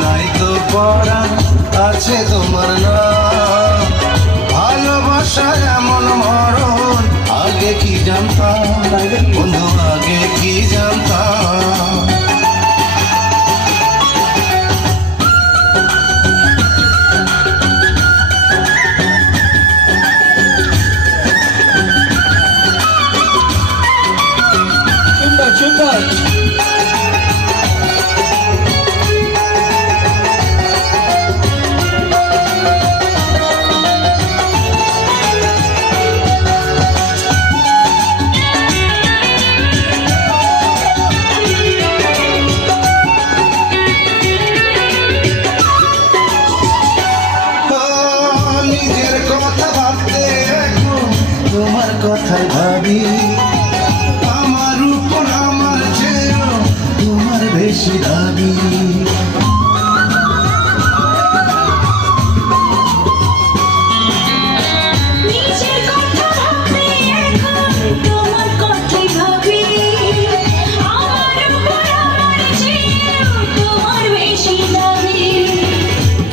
নাই তো পরাণ আছে তোমার নাম। ভালোবাসা এমন মরণ আগে কি জানতাম বন্ধু, আগে কি জানতাম। তোমার কথাই ভাবি, আমার উপর আমার চেয়েও তোমার বেশি দাবি।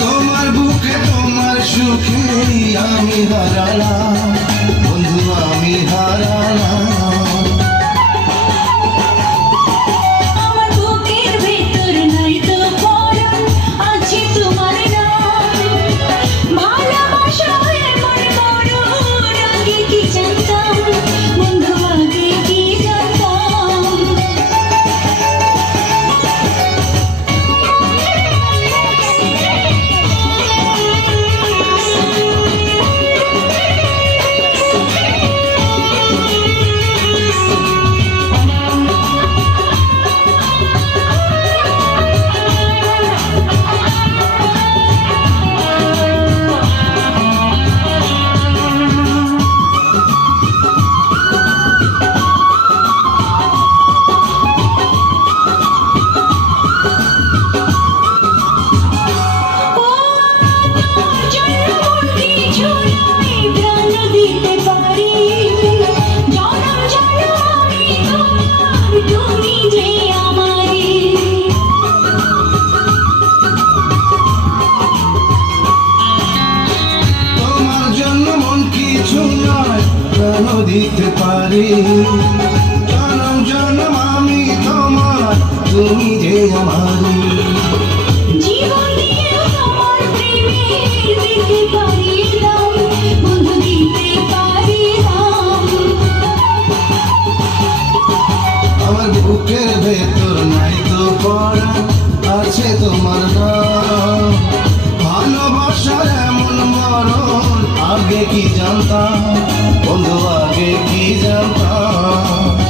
তোমার বুকে তোমার সুখে আমি হারালাম বন্ধু, আমি হারালাম। আমার বুকের ভেতর নাই তো পরাণ আছে তোমার নাম। ভালোবাসা এমন মরণ আগে কি জানতাম বন্ধু, আগে কি জানতাম। দিতে পারি জনম জনম আমি তোমার, তুমি যে আমারি। জীবন দিয়ে তোমার প্রেমের দিতে পারি দাম বন্ধু, দিতে পারি দাম। আমার বুকের ভেতর নাই তো পরাণ আছে তোমার নাম। ভালোবাসার এমন মরণ আগে কি জানতাম বন্ধু, আগে কি জানতাম।